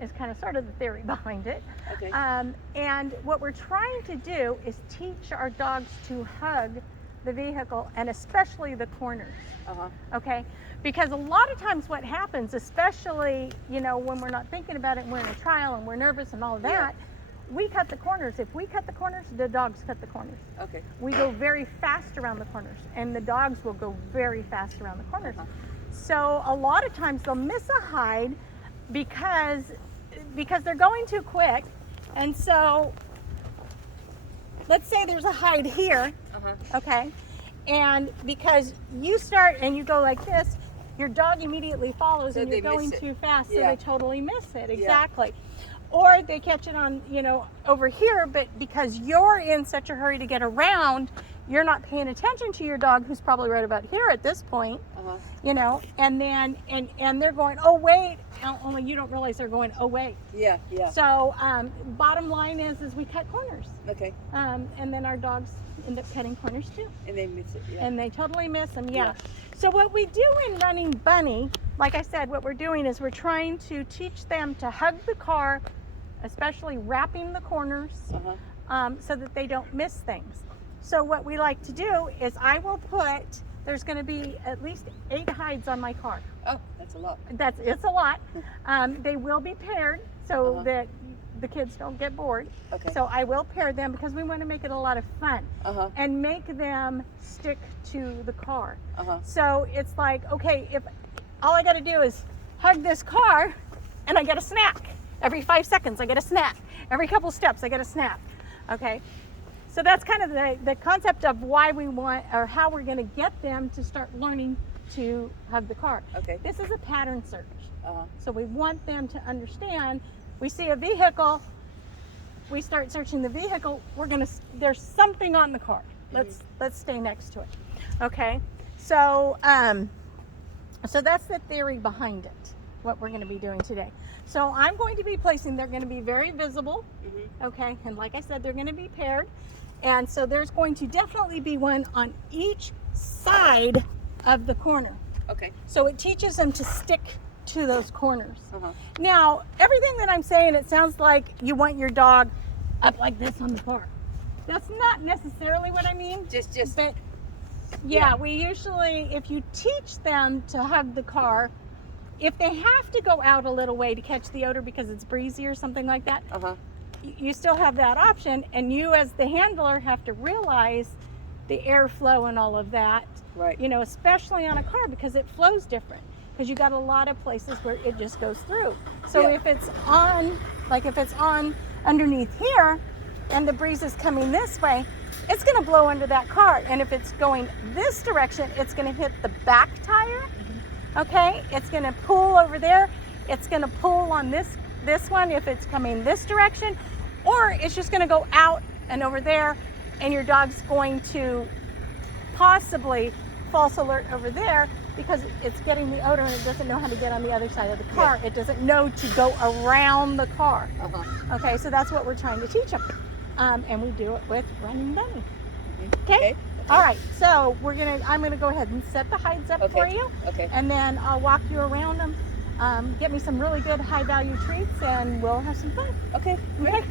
is kind of sort of the theory behind it. Okay. And what we're trying to do is teach our dogs to hug the vehicle, and especially the corners. Okay, because a lot of times what happens, especially when we're not thinking about it and we're in a trial and we're nervous and all of that, we cut the corners. If we cut the corners, the dogs cut the corners. Okay. We go very fast around the corners, and the dogs will go very fast around the corners. So a lot of times they'll miss a hide because they're going too quick. And so let's say there's a hide here, okay? And because you start and you go like this, your dog immediately follows, So and you're they going miss it. too fast, so Yeah. they totally miss it. Exactly. Or they catch it on, over here, but because you're in such a hurry to get around, you're not paying attention to your dog, who's probably right about here at this point, and then and they're going, oh wait, only you don't realize they're going, oh wait. Yeah. So bottom line is we cut corners, Okay. and then our dogs end up cutting corners too, And they miss it. Yeah. and they totally miss them. Yeah. So what we do in Running Bunny, like I said, what we're doing is we're trying to teach them to hug the car, especially wrapping the corners, so that they don't miss things. So what we like to do is there's going to be at least 8 hides on my car. Oh, that's a lot. It's a lot. They will be paired so that the kids don't get bored. Okay. So I will pair them because we want to make it a lot of fun and make them stick to the car. So it's like, okay, if all I got to do is hug this car and I get a snack. Every 5 seconds I get a snack. Every couple steps I get a snack. Okay. So that's kind of the concept of why we want, or how we're going to get them to start learning to hug the car. Okay. This is a pattern search. So we want them to understand, we see a vehicle, we start searching the vehicle, there's something on the car. Let's stay next to it. Okay. So so that's the theory behind it, what we're going to be doing today. So I'm going to be they're going to be very visible. Okay. And like I said, they're going to be paired. And so there's going to definitely be one on each side of the corner. Okay. So it teaches them to stick to those corners. Now, everything that I'm saying, it sounds like you want your dog up like this on the car. That's not necessarily what I mean. But we usually, if you teach them to hug the car, if they have to go out a little way to catch the odor because it's breezy or something like that, you still have that option, and you as the handler have to realize the airflow and all of that. Right. Especially on a car, because it flows different, because you got a lot of places where it just goes through. So if it's on underneath here and the breeze is coming this way, it's going to blow under that car. And if it's going this direction, it's going to hit the back tire. Okay, it's going to pull over there. It's going to pull on this one if it's coming this direction, or it's just going to go out and over there, and your dog's going to possibly false alert over there because it's getting the odor and it doesn't know how to get on the other side of the car. It doesn't know to go around the car. Okay, so that's what we're trying to teach them, and we do it with Running Bunny. Okay. All right, so I'm gonna go ahead and set the hides up for you, and then I'll walk you around them. Get me some really good high value treats, and we'll have some fun. Okay. Okay.